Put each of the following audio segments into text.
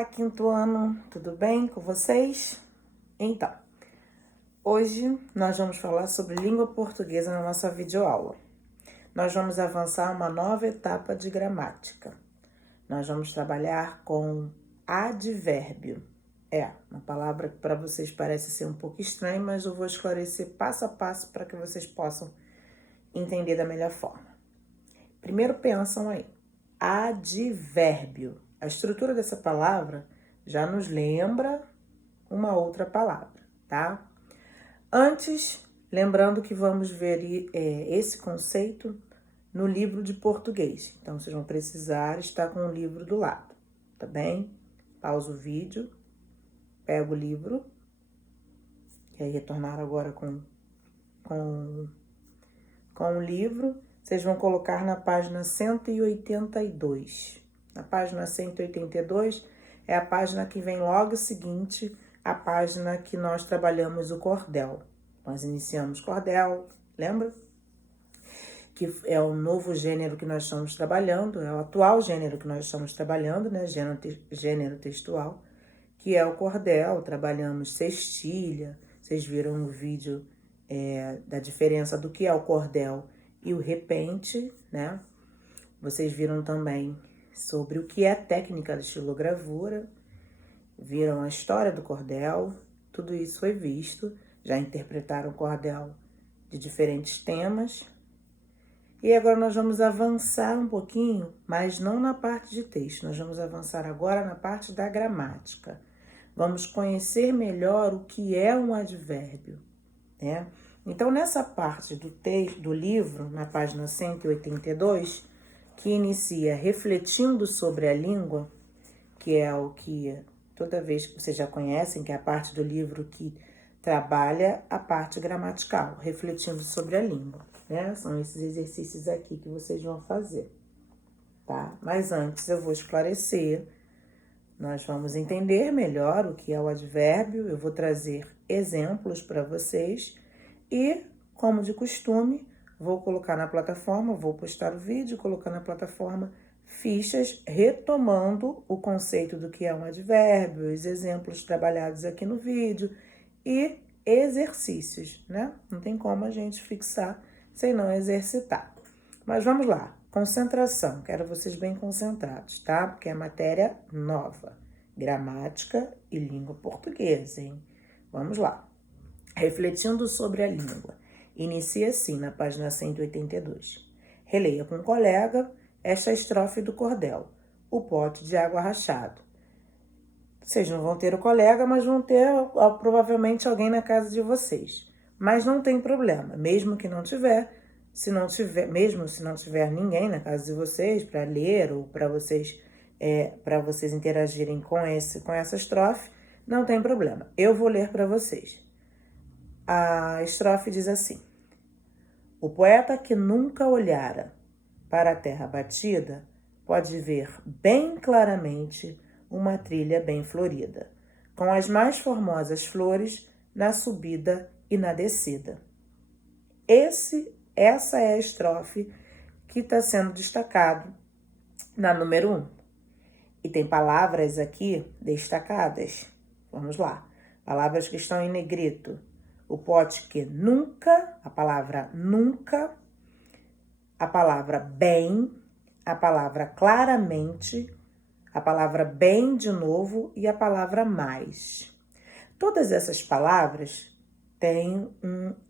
Olá, quinto ano, tudo bem com vocês? Então, hoje nós vamos falar sobre língua portuguesa na nossa videoaula. Nós vamos avançar uma nova etapa de gramática. Nós vamos trabalhar com advérbio. Uma palavra que para vocês parece ser um pouco estranha, mas eu vou esclarecer passo a passo para que vocês possam entender da melhor forma. Primeiro pensam aí, advérbio. A estrutura dessa palavra já nos lembra uma outra palavra, tá? Antes, lembrando que vamos ver esse conceito no livro de português. Então, vocês vão precisar estar com o livro do lado, tá bem? Pausa o vídeo, pega o livro, e aí retornar agora com o livro. Vocês vão colocar na página 182. Na página 182 é a página que vem logo seguinte à página que nós trabalhamos o cordel. Nós iniciamos cordel, lembra? Que é o novo gênero que nós estamos trabalhando, é o atual gênero que nós estamos trabalhando, né? Gênero textual, que é o cordel. Trabalhamos cestilha. Vocês viram o vídeo da diferença do que é o cordel e o repente, né? Vocês viram também sobre o que é técnica de estilogravura, viram a história do cordel, tudo isso foi visto, já interpretaram o cordel de diferentes temas. E agora nós vamos avançar um pouquinho, mas não na parte de texto, nós vamos avançar agora na parte da gramática. Vamos conhecer melhor o que é um advérbio, né? Então, nessa parte do texto do livro, na página 182, que inicia refletindo sobre a língua, que é o que toda vez que vocês já conhecem, que é a parte do livro que trabalha a parte gramatical, refletindo sobre a língua, né? São esses exercícios aqui que vocês vão fazer, tá? Mas antes eu vou esclarecer, nós vamos entender melhor o que é o advérbio, eu vou trazer exemplos para vocês e, como de costume, vou colocar na plataforma, vou postar o vídeo, colocar na plataforma fichas retomando o conceito do que é um advérbio, os exemplos trabalhados aqui no vídeo e exercícios, né? Não tem como a gente fixar sem não exercitar. Mas vamos lá, concentração, quero vocês bem concentrados, tá? Porque é matéria nova, gramática e língua portuguesa, hein? Vamos lá. Refletindo sobre a língua. Inicia assim na página 182. Releia com um colega esta estrofe do cordel. O pote de água rachado. Vocês não vão ter o colega, mas vão ter provavelmente alguém na casa de vocês. Mas não tem problema, mesmo que não tiver, mesmo se não tiver ninguém na casa de vocês para ler ou para vocês interagirem com essa estrofe, não tem problema. Eu vou ler para vocês. A estrofe diz assim: o poeta que nunca olhara para a terra batida pode ver bem claramente uma trilha bem florida, com as mais formosas flores na subida e na descida. Essa é a estrofe que está sendo destacado na número 1. E tem palavras aqui destacadas. Vamos lá. Palavras que estão em negrito. O pote que nunca, a palavra nunca, a palavra bem, a palavra claramente, a palavra bem de novo e a palavra mais. Todas essas palavras têm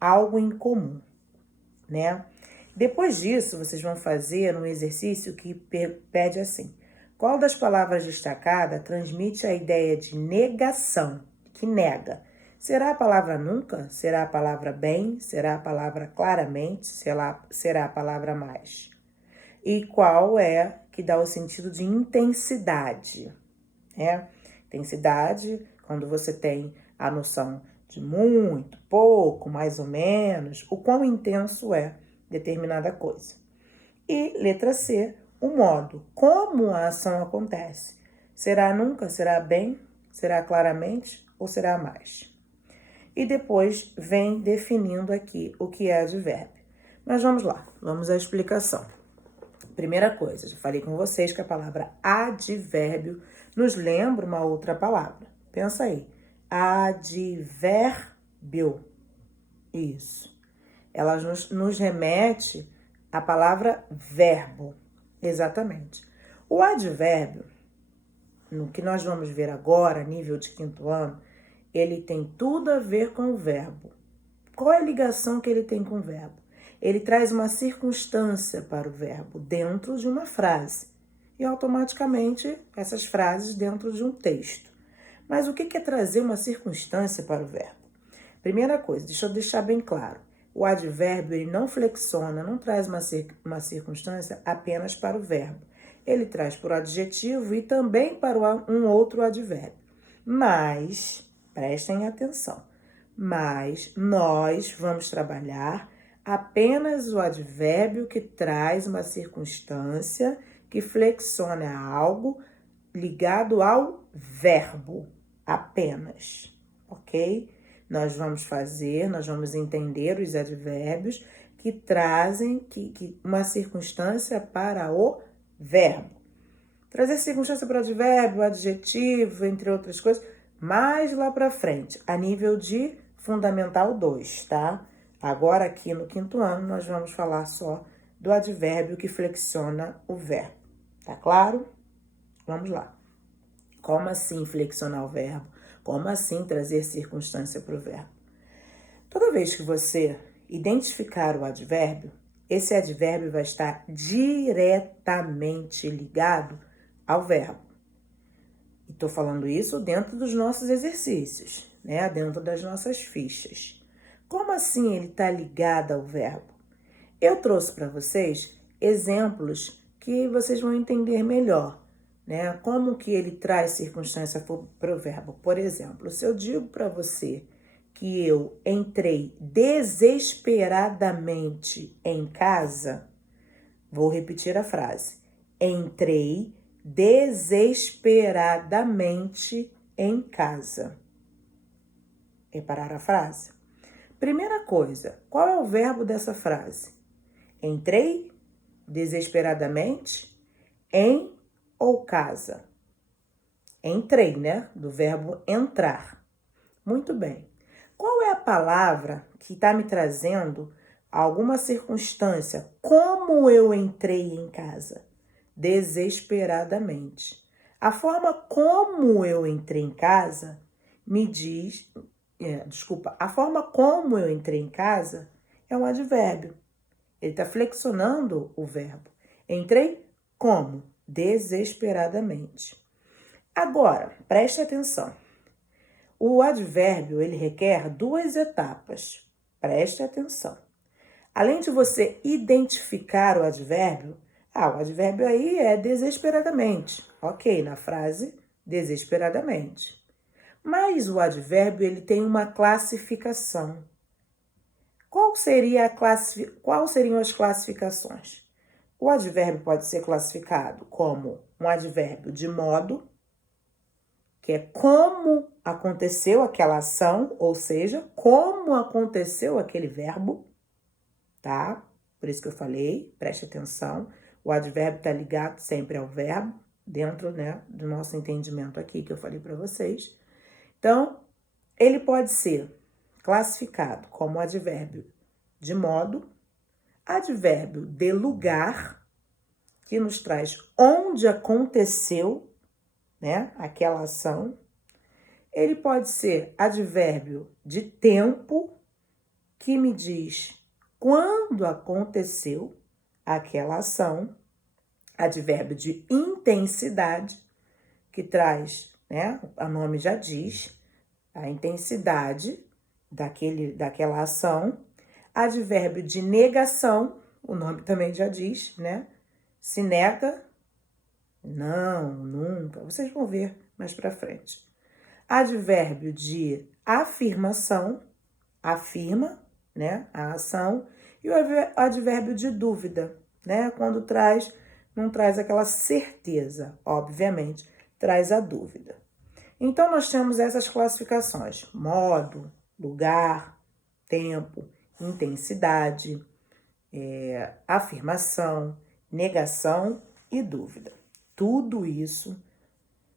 algo em comum, né? Depois disso, vocês vão fazer um exercício que pede assim: qual das palavras destacadas transmite a ideia de negação, que nega? Será a palavra nunca? Será a palavra bem? Será a palavra claramente? Será a palavra mais? E qual é que dá o sentido de intensidade? Intensidade, quando você tem a noção de muito, pouco, mais ou menos, o quão intenso é determinada coisa. E letra C, o modo, como a ação acontece. Será nunca? Será bem? Será claramente? Ou será mais? E depois vem definindo aqui o que é advérbio. Mas vamos lá, vamos à explicação. Primeira coisa, já falei com vocês que a palavra advérbio nos lembra uma outra palavra. Pensa aí. Advérbio. Isso. Ela nos remete à palavra verbo. Exatamente. O advérbio, no que nós vamos ver agora, nível de 5º ano, ele tem tudo a ver com o verbo. Qual é a ligação que ele tem com o verbo? Ele traz uma circunstância para o verbo dentro de uma frase e automaticamente essas frases dentro de um texto. Mas o que é trazer uma circunstância para o verbo? Primeira coisa, deixa eu deixar bem claro. O advérbio ele não flexiona, não traz uma circunstância apenas para o verbo. Ele traz para o adjetivo e também para um outro advérbio. Mas, prestem atenção, mas nós vamos trabalhar apenas o advérbio que traz uma circunstância que flexiona algo ligado ao verbo, apenas, ok? Nós vamos entender os advérbios que trazem uma circunstância para o verbo. Trazer circunstância para o advérbio, adjetivo, entre outras coisas, mais lá para frente, a nível de Fundamental 2, tá? Agora aqui no 5º ano nós vamos falar só do advérbio que flexiona o verbo, tá claro? Vamos lá. Como assim flexionar o verbo? Como assim trazer circunstância para o verbo? Toda vez que você identificar o advérbio, esse advérbio vai estar diretamente ligado ao verbo. E estou falando isso dentro dos nossos exercícios, né? Dentro das nossas fichas. Como assim ele está ligado ao verbo? Eu trouxe para vocês exemplos que vocês vão entender melhor, né? Como que ele traz circunstância para o verbo. Por exemplo, se eu digo para você que eu entrei desesperadamente em casa, vou repetir a frase. Entrei desesperadamente em casa. Reparar a frase? Primeira coisa, qual é o verbo dessa frase? Entrei desesperadamente em ou casa? Entrei, né? Do verbo entrar. Muito bem. Qual é a palavra que está me trazendo alguma circunstância? Como eu entrei em casa? Desesperadamente. A forma como eu entrei em casa me diz... a forma como eu entrei em casa é um advérbio. Ele está flexionando o verbo. Entrei como? Desesperadamente. Agora, preste atenção. O advérbio, ele requer 2 etapas. Preste atenção. Além de você identificar o advérbio aí é desesperadamente. Ok, na frase, desesperadamente. Mas o advérbio, ele tem uma classificação. Quais seriam as classificações? O advérbio pode ser classificado como um advérbio de modo, que é como aconteceu aquela ação, ou seja, como aconteceu aquele verbo, tá? Por isso que eu falei, preste atenção, o advérbio está ligado sempre ao verbo, dentro, né, do nosso entendimento aqui, que eu falei para vocês. Então, ele pode ser classificado como advérbio de modo, advérbio de lugar, que nos traz onde aconteceu, né, aquela ação. Ele pode ser advérbio de tempo, que me diz quando aconteceu aquela ação. Advérbio de intensidade, que traz, né, o nome já diz, a intensidade daquela ação. Advérbio de negação, o nome também já diz, né? Se nega, não, nunca. Vocês vão ver mais pra frente. Advérbio de afirmação, afirma, né, a ação. E o advérbio de dúvida, né? Quando não traz aquela certeza, obviamente, traz a dúvida. Então, nós temos essas classificações: modo, lugar, tempo, intensidade, afirmação negação e dúvida. Tudo isso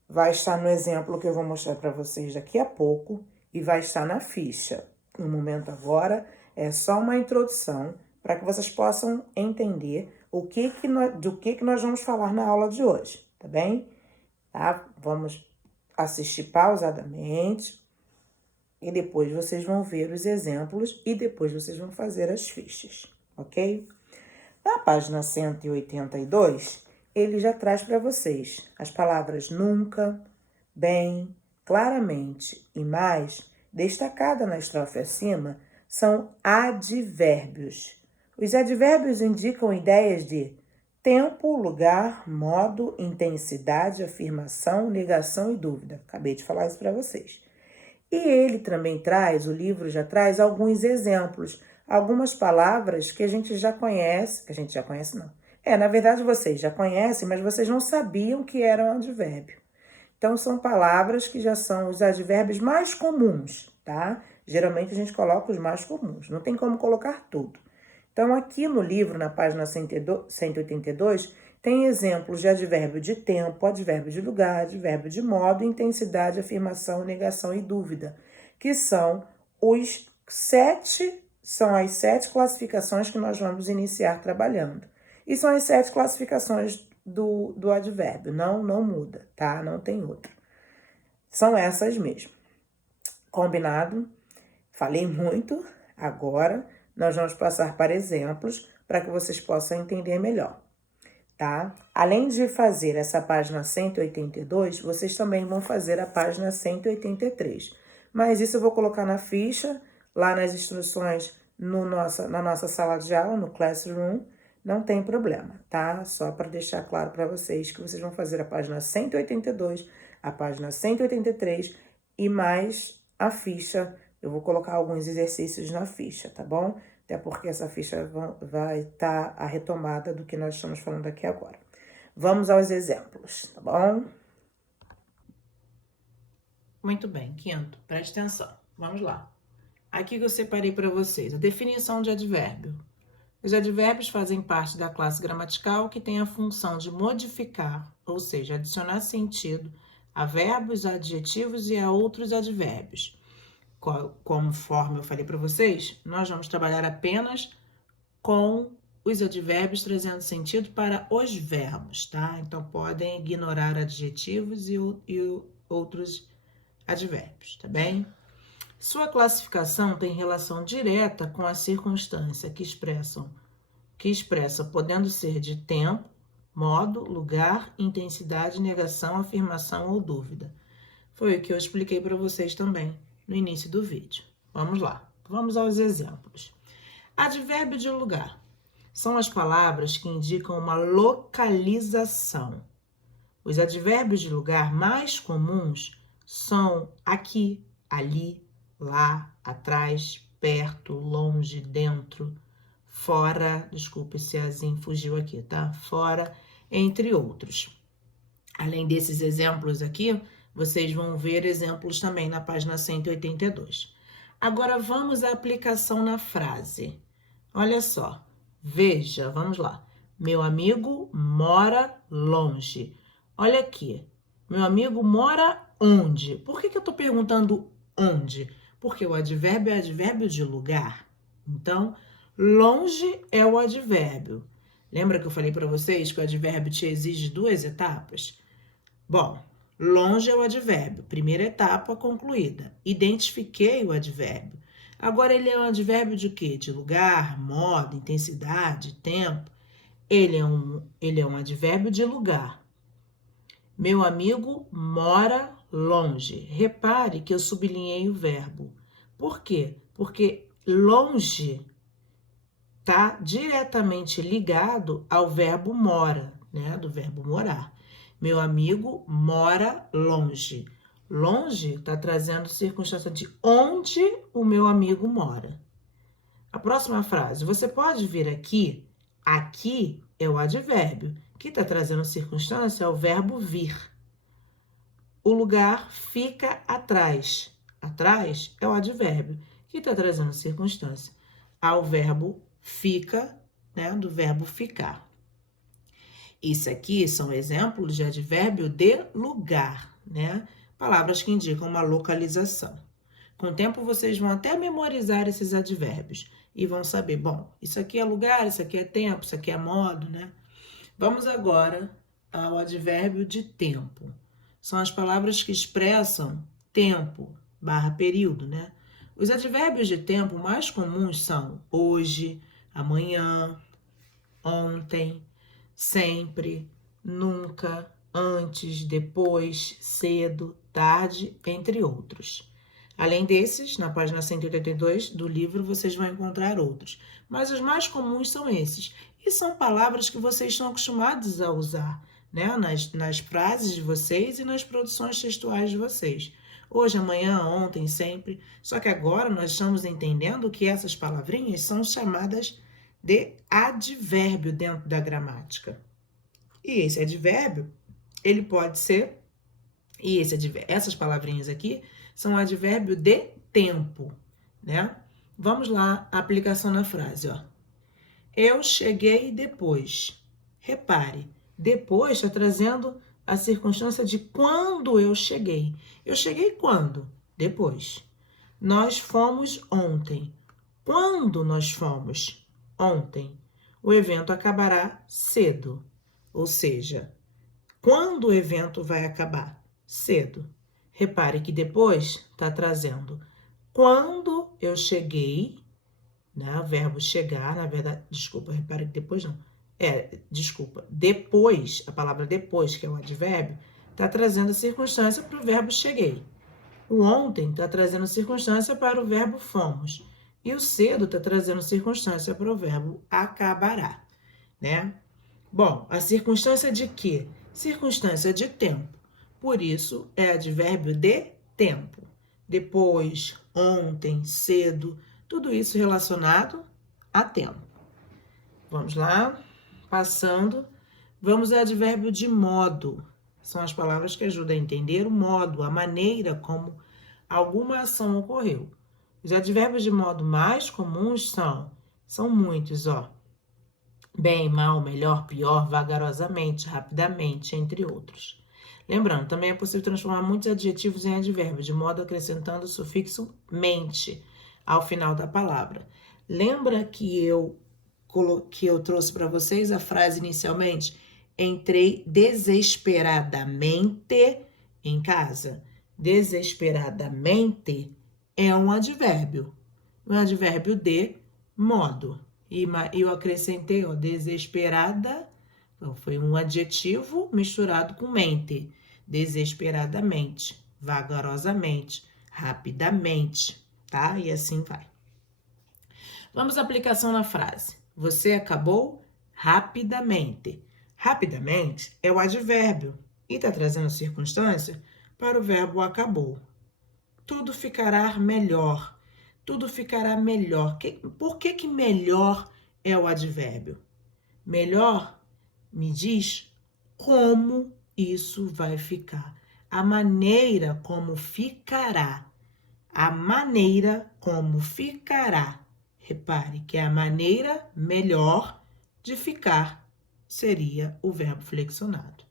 vai estar no exemplo que eu vou mostrar para vocês daqui a pouco e vai estar na ficha. No momento agora, é só uma introdução para que vocês possam entender do que nós vamos falar na aula de hoje, tá bem? Tá? Vamos assistir pausadamente e depois vocês vão ver os exemplos e depois vocês vão fazer as fichas, ok? Na página 182, ele já traz para vocês as palavras nunca, bem, claramente e mais, destacada na estrofe acima, são advérbios. Os advérbios indicam ideias de tempo, lugar, modo, intensidade, afirmação, negação e dúvida. Acabei de falar isso para vocês. E ele também traz, o livro já traz alguns exemplos, algumas palavras que a gente já conhece, não. Na verdade vocês já conhecem, mas vocês não sabiam que eram advérbio. Então são palavras que já são os advérbios mais comuns, tá? Geralmente a gente coloca os mais comuns, não tem como colocar tudo. Então aqui no livro, na página 182, tem exemplos de advérbio de tempo, advérbio de lugar, advérbio de modo, intensidade, afirmação, negação e dúvida, que são as 7 classificações que nós vamos iniciar trabalhando. E são as 7 classificações do advérbio, não muda, tá? Não tem outra. São essas mesmo. Combinado? Falei muito, agora nós vamos passar para exemplos para que vocês possam entender melhor, tá? Além de fazer essa página 182, vocês também vão fazer a página 183. Mas isso eu vou colocar na ficha, lá nas instruções, na nossa sala de aula, no Classroom, não tem problema, tá? Só para deixar claro para vocês que vocês vão fazer a página 182, a página 183 e mais a ficha. Eu vou colocar alguns exercícios na ficha, tá bom? Até porque essa ficha vai estar a retomada do que nós estamos falando aqui agora. Vamos aos exemplos, tá bom? Muito bem, quinto, preste atenção. Vamos lá. Aqui que eu separei para vocês a definição de advérbio. Os advérbios fazem parte da classe gramatical que tem a função de modificar, ou seja, adicionar sentido a verbos, a adjetivos e a outros advérbios. Conforme eu falei para vocês, nós vamos trabalhar apenas com os advérbios trazendo sentido para os verbos, tá? Então, podem ignorar adjetivos e outros advérbios, tá bem? Sua classificação tem relação direta com a circunstância que expressa podendo ser de tempo, modo, lugar, intensidade, negação, afirmação ou dúvida. Foi o que eu expliquei para vocês também no início do vídeo. Vamos lá, vamos aos exemplos. Advérbio de lugar são as palavras que indicam uma localização. Os advérbios de lugar mais comuns são aqui, ali, lá, atrás, perto, longe, dentro, fora, desculpe se a Zin fugiu aqui, tá? Fora, entre outros. Além desses exemplos aqui, vocês vão ver exemplos também na página 182. Agora, vamos à aplicação na frase. Olha só, veja, vamos lá. Meu amigo mora longe. Olha aqui, meu amigo mora onde? Por que eu tô perguntando onde? Porque o advérbio é advérbio de lugar. Então, longe é o advérbio. Lembra que eu falei para vocês que o advérbio te exige 2 etapas? Bom, longe é o advérbio, primeira etapa concluída. Identifiquei o advérbio. Agora, ele é um advérbio de quê? De lugar, modo, intensidade, tempo. Ele é um advérbio de lugar. Meu amigo mora longe. Repare que eu sublinhei o verbo. Por quê? Porque longe está diretamente ligado ao verbo mora, né? Do verbo morar. Meu amigo mora longe. Longe está trazendo circunstância de onde o meu amigo mora. A próxima frase, você pode vir aqui. Aqui é o advérbio, que está trazendo circunstância é o verbo vir. O lugar fica atrás. Atrás é o advérbio, que está trazendo circunstância ao verbo fica, né, do verbo ficar. Isso aqui são exemplos de advérbio de lugar, né? Palavras que indicam uma localização. Com o tempo, vocês vão até memorizar esses advérbios e vão saber, bom, isso aqui é lugar, isso aqui é tempo, isso aqui é modo, né? Vamos agora ao advérbio de tempo. São as palavras que expressam tempo / período, né? Os advérbios de tempo mais comuns são hoje, amanhã, ontem, sempre, nunca, antes, depois, cedo, tarde, entre outros. Além desses, na página 182 do livro, vocês vão encontrar outros. Mas os mais comuns são esses. E são palavras que vocês estão acostumados a usar, né? Nas frases de vocês e nas produções textuais de vocês. Hoje, amanhã, ontem, sempre. Só que agora nós estamos entendendo que essas palavrinhas são chamadas de advérbio dentro da gramática. E esse advérbio, ele pode ser, essas palavrinhas aqui são advérbio de tempo, né? Vamos lá, a aplicação na frase, ó. Eu cheguei depois. Repare, depois está trazendo a circunstância de quando eu cheguei. Eu cheguei quando? Depois. Nós fomos ontem. Quando nós fomos? Ontem. O evento acabará cedo. Ou seja, quando o evento vai acabar? Cedo. Repare que depois está trazendo quando eu cheguei, né? O verbo chegar, na verdade, desculpa, repare que depois não. Depois, a palavra depois, que é um advérbio, está trazendo a circunstância para o verbo cheguei. O ontem está trazendo circunstância para o verbo fomos. E o cedo está trazendo circunstância para o verbo acabará, né? Bom, a circunstância de quê? Circunstância de tempo. Por isso, é advérbio de tempo. Depois, ontem, cedo, tudo isso relacionado a tempo. Vamos lá, passando. Vamos ao advérbio de modo. São as palavras que ajudam a entender o modo, a maneira como alguma ação ocorreu. Os advérbios de modo mais comuns são muitos, ó. Bem, mal, melhor, pior, vagarosamente, rapidamente, entre outros. Lembrando, também é possível transformar muitos adjetivos em advérbios, de modo acrescentando o sufixo mente ao final da palavra. Lembra que eu trouxe para vocês a frase inicialmente? Entrei desesperadamente em casa. Desesperadamente é um advérbio de modo. E eu acrescentei, ó, desesperada, então foi um adjetivo misturado com mente. Desesperadamente, vagarosamente, rapidamente, tá? E assim vai. Vamos à aplicação na frase. Você acabou rapidamente. Rapidamente é o advérbio e está trazendo circunstância para o verbo acabou. Tudo ficará melhor. Tudo ficará melhor. Por que melhor é o advérbio? Melhor me diz como isso vai ficar. A maneira como ficará. A maneira como ficará. Repare que a maneira melhor de ficar seria o verbo flexionado.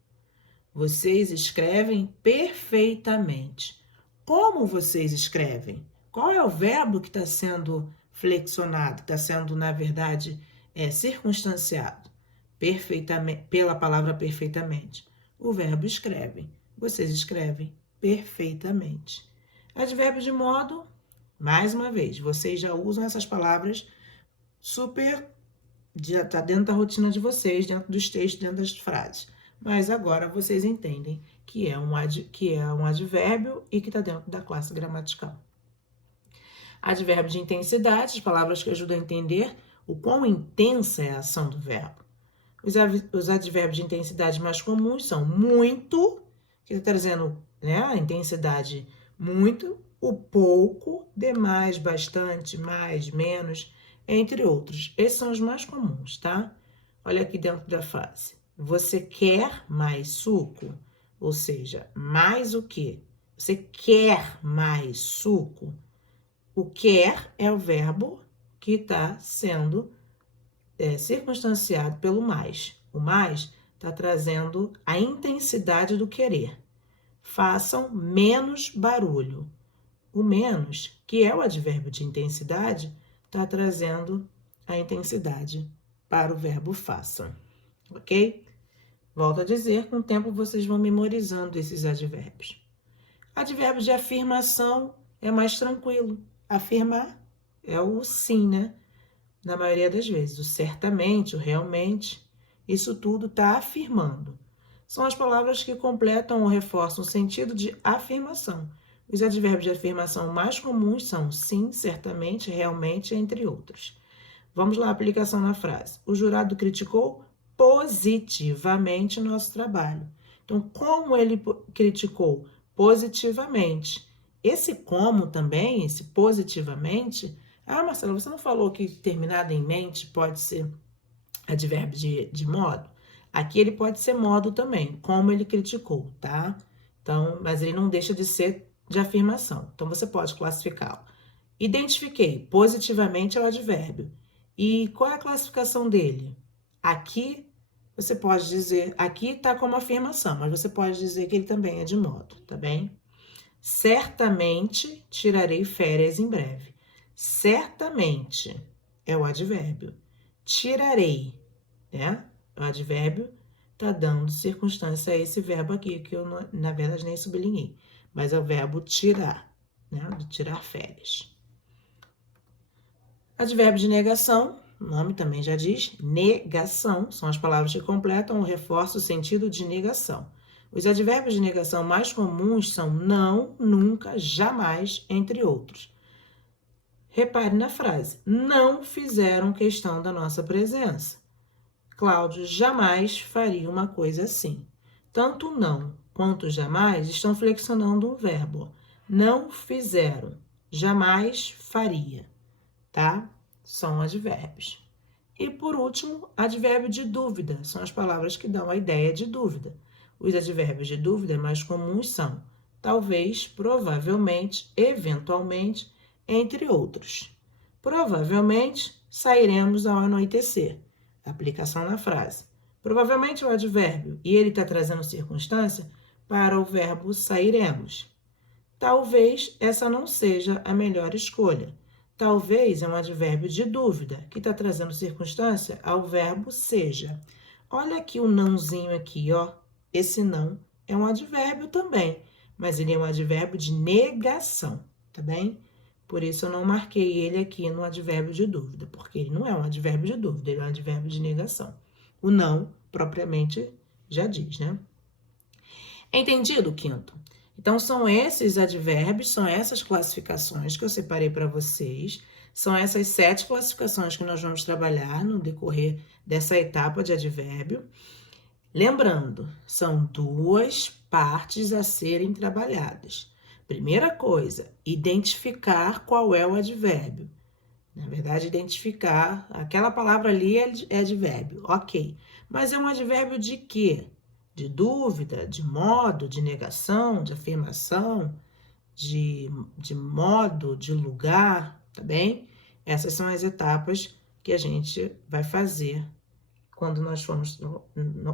Vocês escrevem perfeitamente. Como vocês escrevem? Qual é o verbo que está sendo flexionado, está sendo, na verdade, circunstanciado? Perfeitamente, pela palavra perfeitamente. O verbo escreve. Vocês escrevem perfeitamente. Advérbio de modo, mais uma vez, vocês já usam essas palavras já está dentro da rotina de vocês, dentro dos textos, dentro das frases. Mas agora vocês entendem que é um advérbio e que está dentro da classe gramatical. Advérbio de intensidade, as palavras que ajudam a entender o quão intensa é a ação do verbo. Os advérbios de intensidade mais comuns são muito, que está trazendo, né, a intensidade muito, o pouco, demais, bastante, mais, menos, entre outros. Esses são os mais comuns, tá? Olha aqui dentro da frase. Você quer mais suco? Ou seja, mais o quê? Você quer mais suco? O quer é o verbo que está sendo circunstanciado pelo mais. O mais está trazendo a intensidade do querer. Façam menos barulho. O menos, que é o advérbio de intensidade, está trazendo a intensidade para o verbo façam, ok? Volto a dizer, com o tempo vocês vão memorizando esses advérbios. Advérbio de afirmação é mais tranquilo. Afirmar é o sim, né? Na maioria das vezes. O certamente, o realmente, isso tudo está afirmando. São as palavras que completam ou reforçam o sentido de afirmação. Os advérbios de afirmação mais comuns são sim, certamente, realmente, entre outros. Vamos lá, aplicação na frase. O jurado criticou positivamente o nosso trabalho. Então, como ele criticou positivamente? Esse como também, esse positivamente... Ah, Marcelo, você não falou que terminado em mente pode ser advérbio de modo? Aqui ele pode ser modo também, como ele criticou, tá? Então, mas ele não deixa de ser de afirmação. Então, você pode classificá-lo. Identifiquei, positivamente é o advérbio. E qual é a classificação dele? Aqui, você pode dizer, aqui está como afirmação, mas você pode dizer que ele também é de modo, tá bem? Certamente tirarei férias em breve. Certamente é o advérbio. Tirarei, né? O advérbio está dando circunstância a esse verbo aqui, que eu, na verdade, nem sublinhei. Mas é o verbo tirar, né? De tirar férias. Advérbio de negação, o nome também já diz, negação, são as palavras que completam ou reforçam o sentido de negação. Os advérbios de negação mais comuns são não, nunca, jamais, entre outros. Repare na frase, não fizeram questão da nossa presença. Cláudio jamais faria uma coisa assim. Tanto não quanto jamais estão flexionando um verbo. Não fizeram, jamais faria, tá? São advérbios. E por último, advérbio de dúvida, são as palavras que dão a ideia de dúvida. Os advérbios de dúvida mais comuns são talvez, provavelmente, eventualmente, entre outros. Provavelmente sairemos ao anoitecer. Aplicação na frase. Provavelmente é o advérbio e ele está trazendo circunstância para o verbo sairemos. Talvez essa não seja a melhor escolha. Talvez é um advérbio de dúvida, que está trazendo circunstância ao verbo seja. Olha aqui o nãozinho aqui, ó. Esse não é um advérbio também, mas ele é um advérbio de negação, tá bem? Por isso eu não marquei ele aqui no advérbio de dúvida, porque ele não é um advérbio de dúvida, ele é um advérbio de negação. O não, propriamente, já diz, né? Entendido, quinto? Então, são esses advérbios, são essas classificações que eu separei para vocês. São essas 7 classificações que nós vamos trabalhar no decorrer dessa etapa de advérbio. Lembrando, são 2 partes a serem trabalhadas. Primeira coisa, identificar qual é o advérbio. Na verdade, identificar, aquela palavra ali é advérbio, ok. Mas é um advérbio de quê? De dúvida, de modo, de negação, de afirmação, de modo, de lugar, tá bem? Essas são as etapas que a gente vai fazer quando nós formos,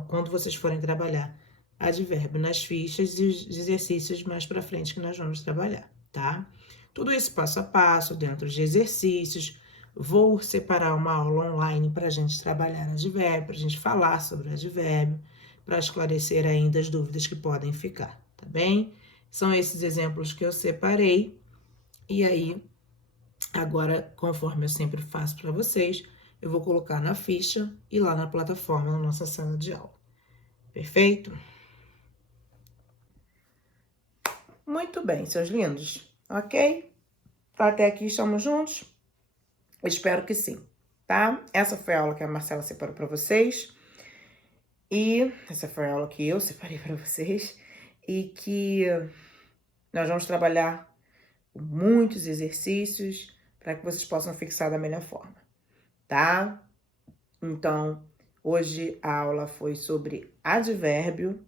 quando vocês forem trabalhar advérbio nas fichas e os exercícios mais para frente que nós vamos trabalhar, tá? Tudo isso passo a passo, dentro de exercícios. Vou separar uma aula online para a gente trabalhar advérbio, para a gente falar sobre advérbio, para esclarecer ainda as dúvidas que podem ficar, tá bem? São esses exemplos que eu separei. E aí, agora, conforme eu sempre faço para vocês, eu vou colocar na ficha e lá na plataforma, na nossa sala de aula. Perfeito? Muito bem, seus lindos. Ok? Até aqui estamos juntos? Eu espero que sim, tá? Essa foi a aula que a Marcela separou para vocês. E essa foi a aula que eu separei para vocês. E que nós vamos trabalhar muitos exercícios para que vocês possam fixar da melhor forma, tá? Então, hoje a aula foi sobre advérbio.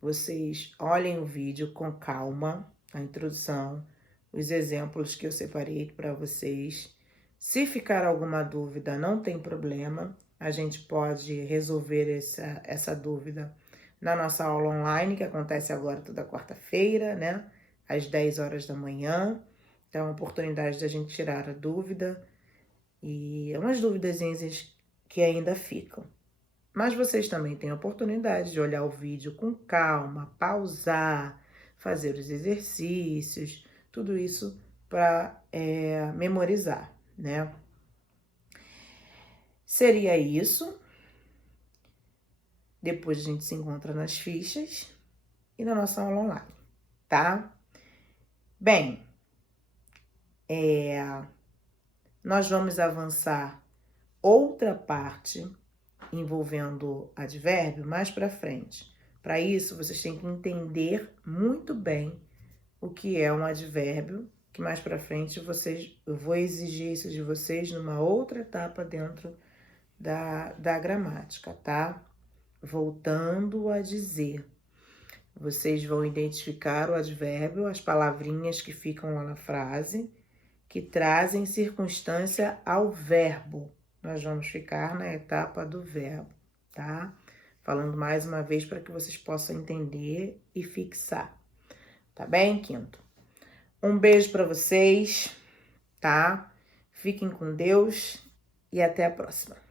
Vocês olhem o vídeo com calma, a introdução, os exemplos que eu separei para vocês. Se ficar alguma dúvida, não tem problema, a gente pode resolver essa dúvida na nossa aula online, que acontece agora toda quarta-feira, né? Às 10 horas da manhã. Então, é uma oportunidade da gente tirar a dúvida e umas duvidazinhas que ainda ficam. Mas vocês também têm a oportunidade de olhar o vídeo com calma, pausar, fazer os exercícios, tudo isso para memorizar, né? Seria isso. Depois a gente se encontra nas fichas e na nossa aula online, tá? Bem, nós vamos avançar outra parte envolvendo advérbio mais para frente. Para isso, vocês têm que entender muito bem o que é um advérbio, que mais para frente eu vou exigir isso de vocês numa outra etapa dentro da gramática, tá? Voltando a dizer, vocês vão identificar o advérbio, as palavrinhas que ficam lá na frase, que trazem circunstância ao verbo. Nós vamos ficar na etapa do verbo, tá? Falando mais uma vez para que vocês possam entender e fixar. Tá bem, quinto? Um beijo para vocês, tá? Fiquem com Deus e até a próxima.